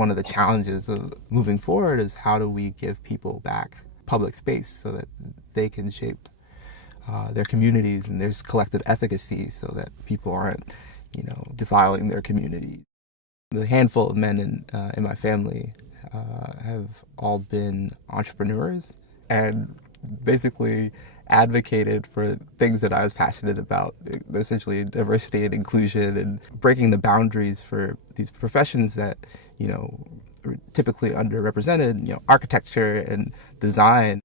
one of the challenges of moving forward is how do we give people back public space so that they can shape their communities, and there's collective efficacy so that people aren't, defiling their community. The handful of men in my family have all been entrepreneurs and basically advocated for things that I was passionate about, essentially diversity and inclusion and breaking the boundaries for these professions that, are typically underrepresented, architecture and design.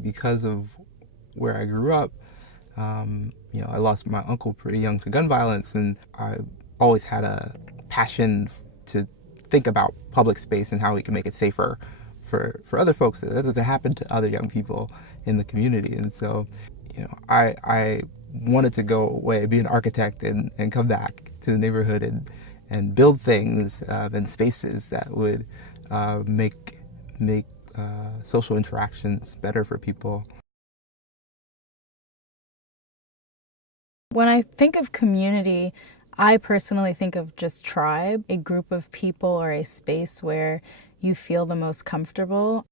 Because of where I grew up, I lost my uncle pretty young to gun violence, and I always had a passion to think about public space and how we can make it safer for other folks that doesn't happen to other young people in the community. And so, I wanted to go away, be an architect, and come back to the neighborhood and build things and spaces that would make social interactions better for people. When I think of community, I personally think of just tribe, a group of people or a space where you feel the most comfortable.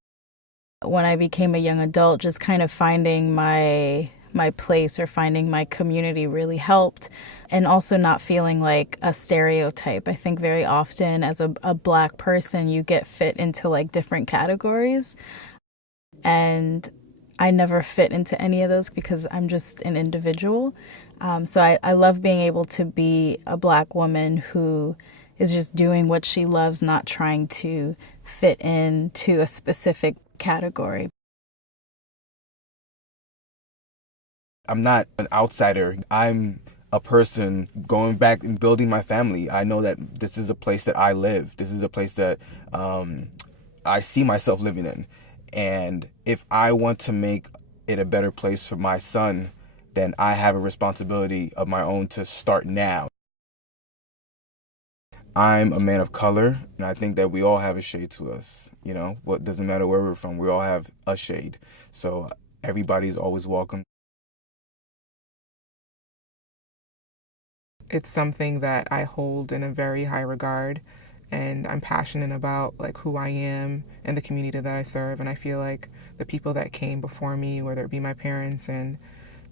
When I became a young adult, just kind of finding my place or finding my community really helped, and also not feeling like a stereotype. I think very often as a Black person, you get fit into like different categories, and I never fit into any of those because I'm just an individual. So I love being able to be a Black woman who is just doing what she loves, not trying to fit into a specific category. I'm not an outsider. I'm a person going back and building my family. I know that this is a place that I live. This is a place that I see myself living in. And if I want to make it a better place for my son, then I have a responsibility of my own to start now. I'm a man of color, and I think that we all have a shade to us. What doesn't matter where we're from, we all have a shade. So everybody's always welcome. It's something that I hold in a very high regard, and I'm passionate about like who I am and the community that I serve. And I feel like the people that came before me, whether it be my parents and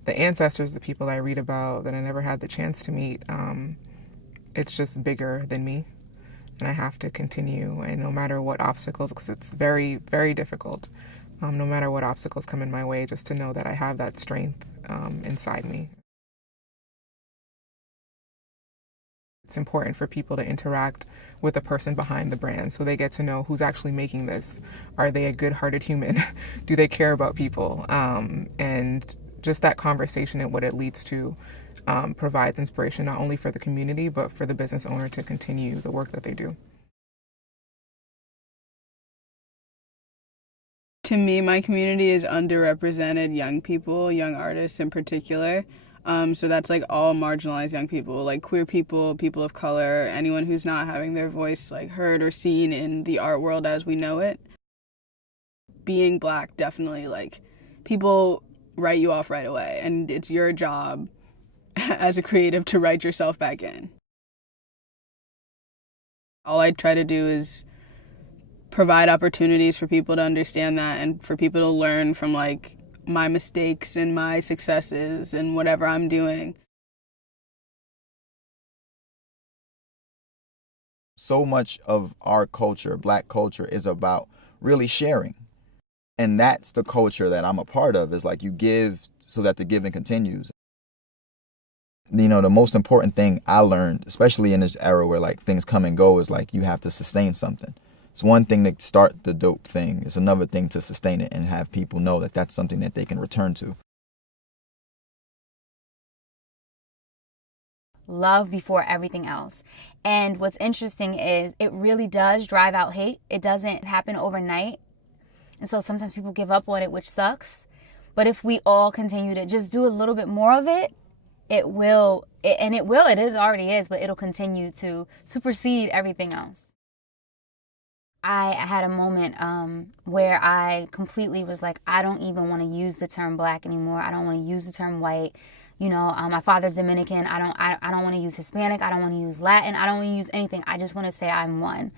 the ancestors, the people I read about that I never had the chance to meet, it's just bigger than me, and I have to continue. And no matter what obstacles, because it's very, very difficult, no matter what obstacles come in my way, just to know that I have that strength inside me. It's important for people to interact with the person behind the brand so they get to know who's actually making this. Are they a good-hearted human? Do they care about people? And just that conversation and what it leads to provides inspiration not only for the community but for the business owner to continue the work that they do. To me, my community is underrepresented young people, young artists in particular. So that's like all marginalized young people, like queer people, people of color, anyone who's not having their voice like heard or seen in the art world as we know it. Being Black, definitely, like, people write you off right away, and it's your job as a creative to write yourself back in. All I try to do is provide opportunities for people to understand that and for people to learn from like my mistakes and my successes and whatever I'm doing. So much of our culture, Black culture, is about really sharing. And that's the culture that I'm a part of, is like you give so that the giving continues. The most important thing I learned, especially in this era where like things come and go, is like you have to sustain something. It's one thing to start the dope thing. It's another thing to sustain it and have people know that that's something that they can return to. Love before everything else. And what's interesting is it really does drive out hate. It doesn't happen overnight. And so sometimes people give up on it, which sucks. But if we all continue to just do a little bit more of it, it already is, but it'll continue to supersede everything else. I had a moment where I completely was like, I don't even want to use the term Black anymore. I don't want to use the term white. My father's Dominican. I don't want to use Hispanic. I don't want to use Latin. I don't want to use anything. I just want to say I'm one.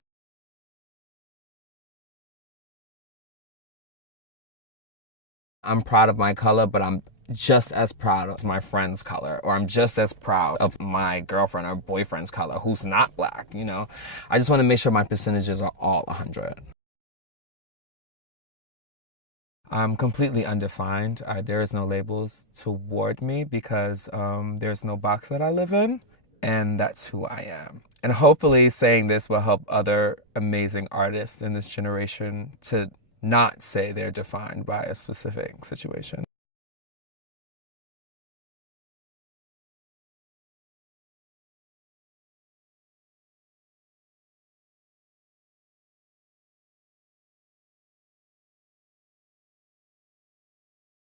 I'm proud of my color, but I'm just as proud of my friend's color, or I'm just as proud of my girlfriend or boyfriend's color who's not black, I just want to make sure my percentages are all 100. I'm completely undefined. There is no labels toward me because there's no box that I live in, and that's who I am. And hopefully saying this will help other amazing artists in this generation to not say they're defined by a specific situation.